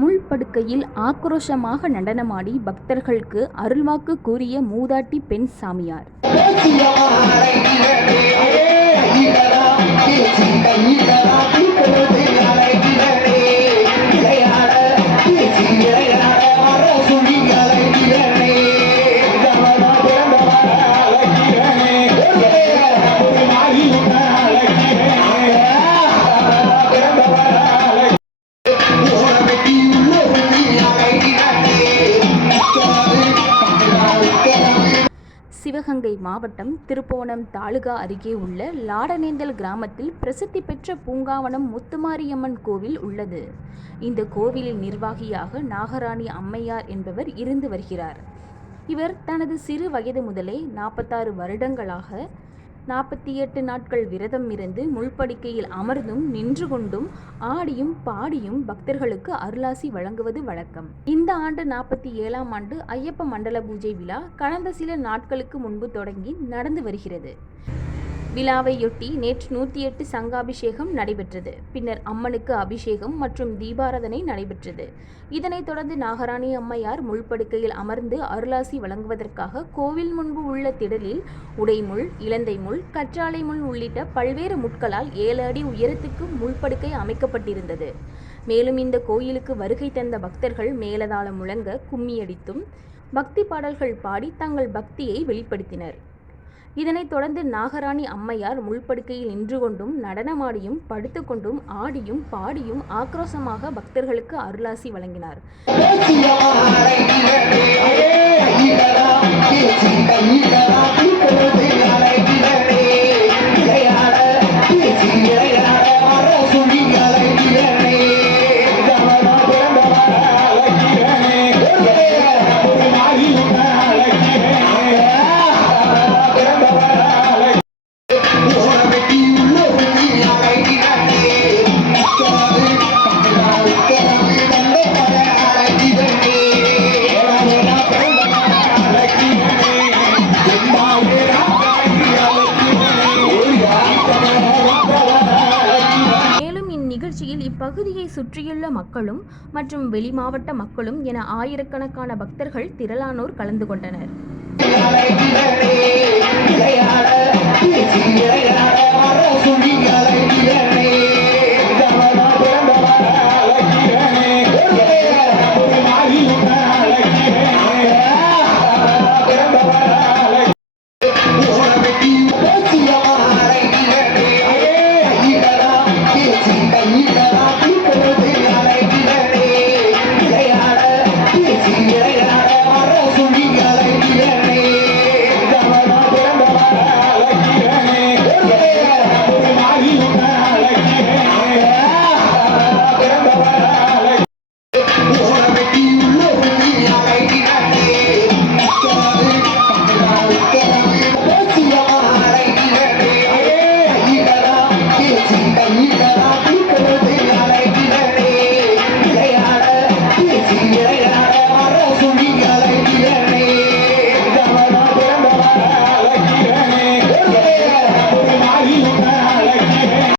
முள்படுக்கையில் ஆக்ரோஷமாக நடனமாடி பக்தர்களுக்கு அருள்வாக்கு கூறிய மூதாட்டி பெண் சாமியார். சிவகங்கை மாவட்டம் திருப்போணம் தாலுகா அருகே உள்ள லாடனேந்தல் கிராமத்தில் பிரசித்தி பெற்ற பூங்காவனம் முத்துமாரியம்மன் கோவில் உள்ளது. இந்த கோவிலின் நிர்வாகியாக நாகராணி அம்மையார் என்பவர் இருந்து வருகிறார். இவர் தனது சிறு வயது முதலே நாற்பத்தாறு வருடங்களாக நாற்பத்தி எட்டு நாட்கள் விரதம் இருந்து முள்படிக்கையில் அமர்ந்தும் நின்று கொண்டும் ஆடியும் பாடியும் பக்தர்களுக்கு அருளாசி வழங்குவது வழக்கம். இந்த ஆண்டு நாற்பத்தி ஏழாம் ஆண்டு ஐயப்ப மண்டல பூஜை விழா கடந்த சில நாட்களுக்கு முன்பு தொடங்கி நடந்து வருகிறது. விழாவையொட்டி நேற்று நூற்றி எட்டு சங்காபிஷேகம் நடைபெற்றது. பின்னர் அம்மனுக்கு அபிஷேகம் மற்றும் தீபாராதனை நடைபெற்றது. இதனைத் தொடர்ந்து நாகராணி அம்மையார் முள்படுக்கையில் அமர்ந்து அருளாசி வழங்குவதற்காக கோவில் முன்பு உள்ள திடலில் உடைமுள் இலந்தை முள் கற்றாழை முள் உள்ளிட்ட பல்வேறு முட்களால் ஏழு அடி உயரத்துக்கு முள்படுக்கை அமைக்கப்பட்டிருந்தது. மேலும் இந்த கோயிலுக்கு வருகை தந்த பக்தர்கள் மேலதாளம் முழங்க கும்மியடித்தும் பக்தி பாடல்கள் பாடி தங்கள் பக்தியை வெளிப்படுத்தினர். இதனைத் தொடர்ந்து நாகராணி அம்மையார் முள்படுக்கையில் நின்று கொண்டும் நடனமாடியும் படுத்துக்கொண்டும் ஆடியும் பாடியும் ஆக்ரோஷமாக பக்தர்களுக்கு அருளாசி வழங்கினார். பகுதியை சுற்றியுள்ள மக்களும் மற்றும் வெளி மாவட்ட மக்களும் என ஆயிரக்கணக்கான பக்தர்கள் திரளானோர் கலந்து கொண்டனர்.